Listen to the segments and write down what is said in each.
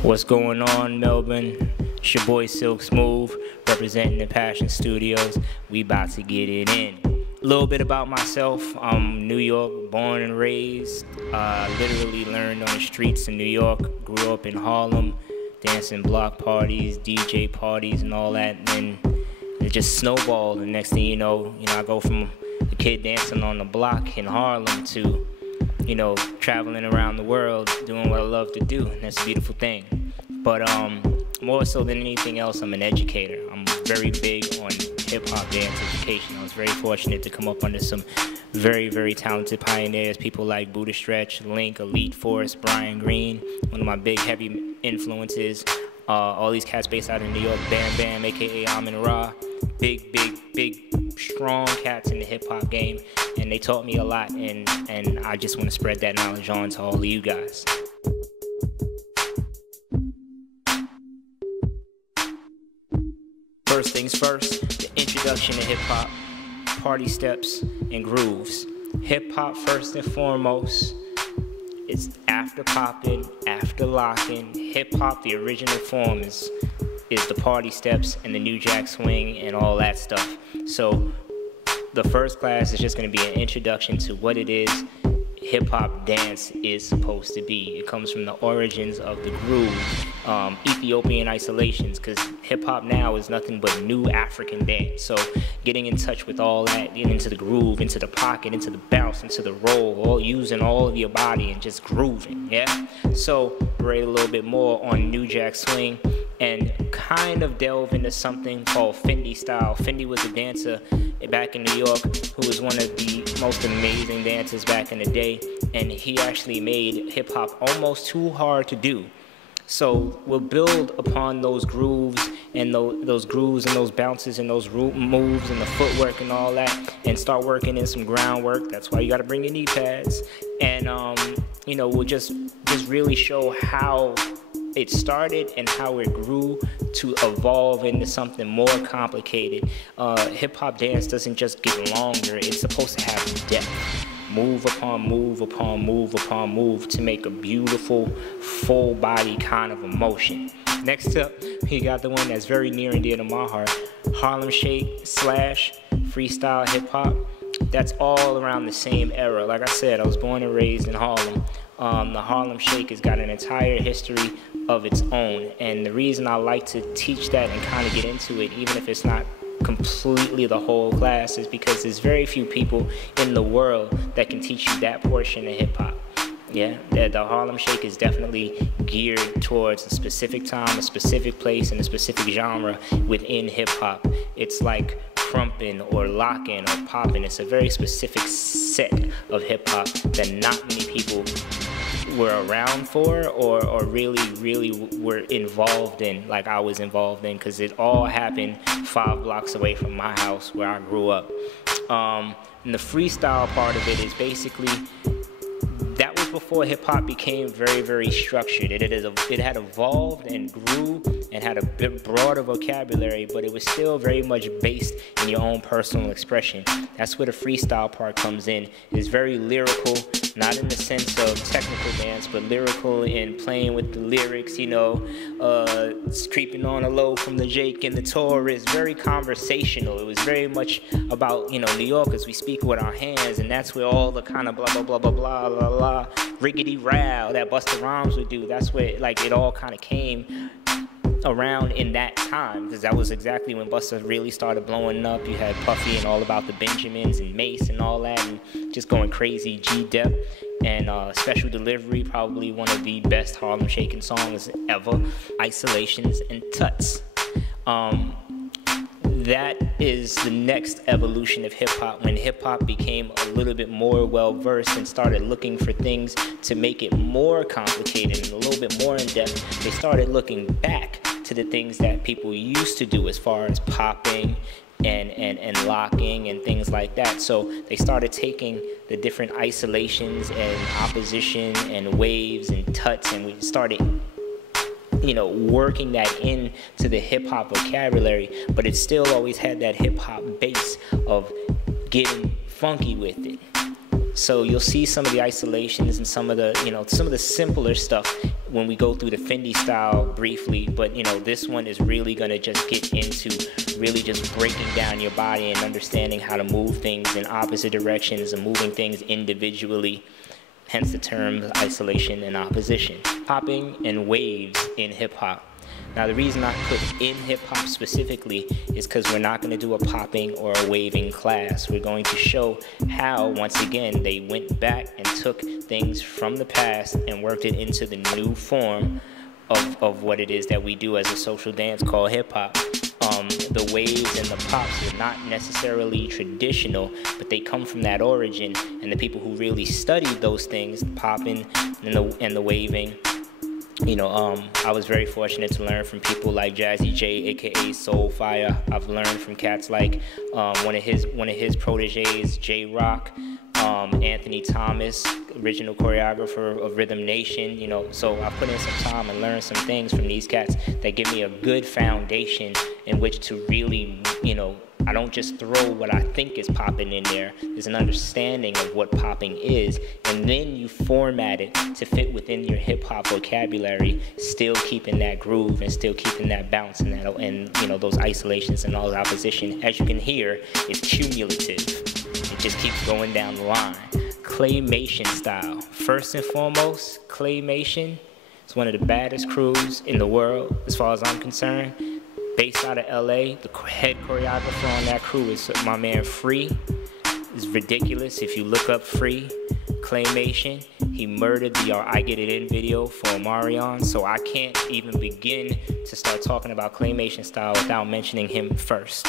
What's going on, Melbourne? It's your boy Silk Smoove, representing the Passion Studios. We about to get it in. A little bit about myself. I'm New York, born and raised. Literally learned on the streets in New York. Grew up in Harlem, dancing block parties, DJ parties, and all that. And then it just snowballed. The next thing you know, I go from a kid dancing on the block in Harlem to traveling around the world, doing what I love to do, and that's a beautiful thing. But more so than anything else, I'm an educator. I'm very big on hip-hop dance education. I was very fortunate to come up under some very, very talented pioneers, people like Buddha Stretch, Link, Elite Force, Brian Green, one of my big, heavy influences. All these cats based out of New York, Bam Bam, a.k.a. Amin Ra. Big, strong cats in the hip-hop game, and they taught me a lot, and I just want to spread that knowledge on to all of you guys. First things first, the introduction to hip-hop, party steps, and grooves. Hip-hop, first and foremost, is after popping, after locking. Hip-hop, the original form is the party steps and the New Jack Swing and all that stuff. So the first class is just going to be an introduction to what it is hip-hop dance is supposed to be. It comes from the origins of the groove, Ethiopian isolations, because hip-hop now is nothing but new African dance. So getting in touch with all that, getting into the groove, into the pocket, into the bounce, into the roll, all using all of your body and just grooving, yeah? So we're a little bit more on New Jack Swing and kind of delve into something called Fendi style. Fendi was a dancer back in New York who was one of the most amazing dancers back in the day, and he actually made hip-hop almost too hard to do. So we'll build upon those grooves and those grooves and those bounces and those moves and the footwork and all that, and start working in some groundwork. That's why you got to bring your knee pads, and we'll just really show how it started and how it grew to evolve into something more complicated. Hip-hop dance doesn't just get longer, it's supposed to have depth. Move upon move upon move upon move to make a beautiful, full body kind of emotion. Next up, we got the one that's very near and dear to my heart, Harlem Shake / freestyle hip-hop. That's all around the same era. Like I said, I was born and raised in Harlem. The Harlem Shake has got an entire history of its own, and the reason I like to teach that and kind of get into it, even if it's not completely the whole class, is because there's very few people in the world that can teach you that portion of hip-hop. Yeah, the Harlem Shake is definitely geared towards a specific time, a specific place, and a specific genre within hip-hop. It's like crumping or locking or popping. It's a very specific set of hip-hop that not many people were around for or really were involved in, like I was involved in, because it all happened 5 blocks away from my house where I grew up. And the freestyle part of it is basically, that was before hip-hop became very, very structured. It had evolved and grew and had a bit broader vocabulary, but it was still very much based in your own personal expression. That's where the freestyle part comes in. It's very lyrical, not in the sense of technical dance, but lyrical in playing with the lyrics, creeping on a low from the Jake and the Taurus. Very conversational. It was very much about, New Yorkers, we speak with our hands, and that's where all the kind of blah, blah, blah, blah, blah, blah, blah, riggedy row that Busta Rhymes would do. That's where, it all kind of came around in that time, because that was exactly when Busta really started blowing up. You had Puffy and All About the Benjamins and Mace and all that, and just going crazy. G-Dep and Special Delivery, probably one of the best Harlem Shaking songs ever. Isolations and Tuts. That is the next evolution of hip-hop, when hip-hop became a little bit more well-versed and started looking for things to make it more complicated and a little bit more in-depth. They started looking back to the things that people used to do as far as popping and locking and things like that. So they started taking the different isolations and opposition and waves and tuts, and we started working that into the hip-hop vocabulary, but it still always had that hip-hop base of getting funky with it. So you'll see some of the isolations and some of the, some of the simpler stuff when we go through the Fendi style briefly, but this one is really gonna just get into really just breaking down your body and understanding how to move things in opposite directions and moving things individually, hence the terms isolation and opposition. Popping and waves in hip hop. Now the reason I put in hip hop specifically is because we're not going to do a popping or a waving class. We're going to show how, once again, they went back and took things from the past and worked it into the new form of what it is that we do as a social dance called hip hop. The waves and the pops are not necessarily traditional, but they come from that origin, and the people who really studied those things, the popping and the waving, I was very fortunate to learn from people like Jazzy J, aka Soulfire. I've learned from cats like one of his proteges, J Rock, Anthony Thomas, original choreographer of Rhythm Nation. So I put in some time and learned some things from these cats that give me a good foundation in which to really, I don't just throw what I think is popping in there. There's an understanding of what popping is, and then you format it to fit within your hip-hop vocabulary, still keeping that groove and still keeping that bounce and those isolations and all the opposition. As you can hear, it's cumulative. It just keeps going down the line. Claymation style. First and foremost, Claymation is one of the baddest crews in the world, as far as I'm concerned. Based out of LA, the head choreographer on that crew is my man Free. It's ridiculous. If you look up Free, Claymation, he murdered the I Get It In video for Omarion, so I can't even begin to start talking about Claymation style without mentioning him first.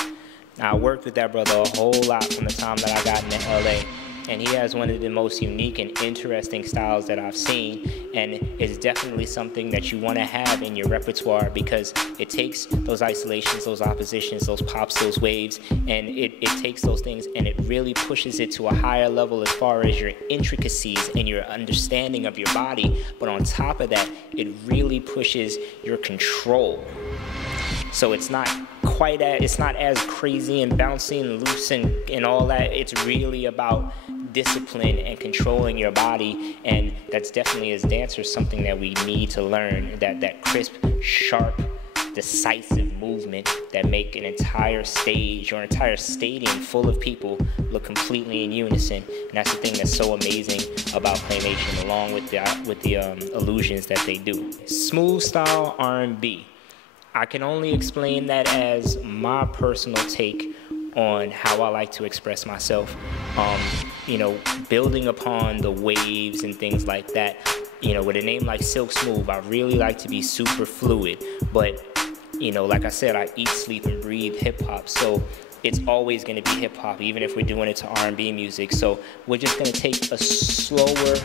Now, I worked with that brother a whole lot from the time that I got into LA, and he has one of the most unique and interesting styles that I've seen, and it's definitely something that you want to have in your repertoire because it takes those isolations, those oppositions, those pops, those waves, and it takes those things and it really pushes it to a higher level as far as your intricacies and your understanding of your body, but on top of that, it really pushes your control. So it's not as crazy and bouncy and loose and all that. It's really about discipline and controlling your body, and that's definitely as dancers something that we need to learn, that crisp, sharp, decisive movement that make an entire stage or an entire stadium full of people look completely in unison. And that's the thing that's so amazing about Claymation, along with the illusions that they do. Smooth style R&B. I can only explain that as my personal take on how I like to express myself. Building upon the waves and things like that. With a name like Silk Smoove, I really like to be super fluid. But, like I said, I eat, sleep, and breathe hip-hop. So it's always going to be hip-hop, even if we're doing it to R&B music. So we're just going to take a slower,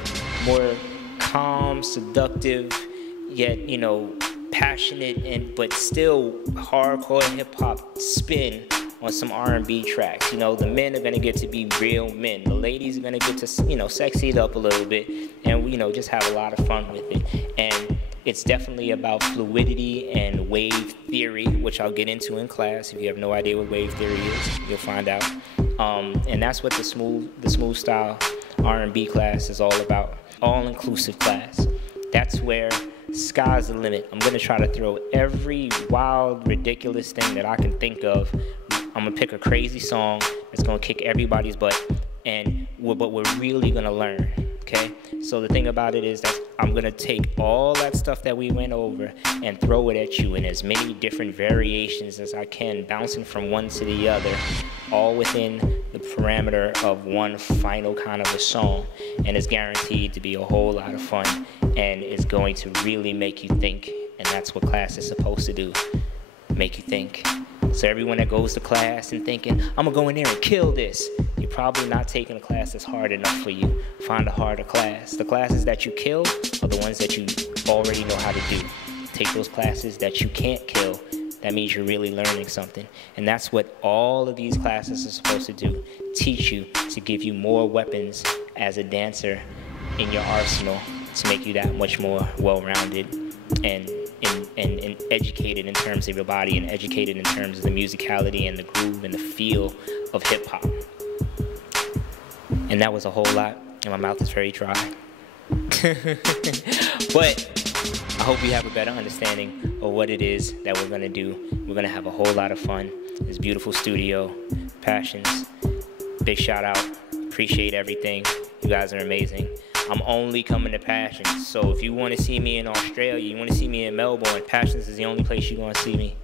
more calm, seductive, yet, passionate but still hardcore hip-hop spin on some R&B tracks. The men are gonna get to be real men. The ladies are gonna get to, sexy it up a little bit and, just have a lot of fun with it. And it's definitely about fluidity and wave theory, which I'll get into in class. If you have no idea what wave theory is, you'll find out. And that's what the smooth style R&B class is all about. All-inclusive class. That's where sky's the limit. I'm gonna try to throw every wild, ridiculous thing that I can think of. I'm gonna pick a crazy song that's gonna kick everybody's butt, but we're really gonna learn, okay? So the thing about it is that I'm gonna take all that stuff that we went over and throw it at you in as many different variations as I can, bouncing from one to the other, all within the parameter of one final kind of a song. And it's guaranteed to be a whole lot of fun, and it's going to really make you think, and that's what class is supposed to do, make you think. So everyone that goes to class and thinking, I'm gonna go in there and kill this, you're probably not taking a class that's hard enough for you. Find a harder class. The classes that you kill are the ones that you already know how to do. Take those classes that you can't kill. That means you're really learning something. And that's what all of these classes are supposed to do. Teach you to give you more weapons as a dancer in your arsenal to make you that much more well-rounded and educated in terms of your body and educated in terms of the musicality and the groove and the feel of hip-hop. And that was a whole lot. and my mouth is very dry. But I hope you have a better understanding of what it is that we're gonna do. We're gonna have a whole lot of fun. This beautiful studio, Passions. Big shout out. Appreciate everything. You guys are amazing. I'm only coming to Passions. So if you want to see me in Australia, you want to see me in Melbourne, Passions is the only place you're gonna see me.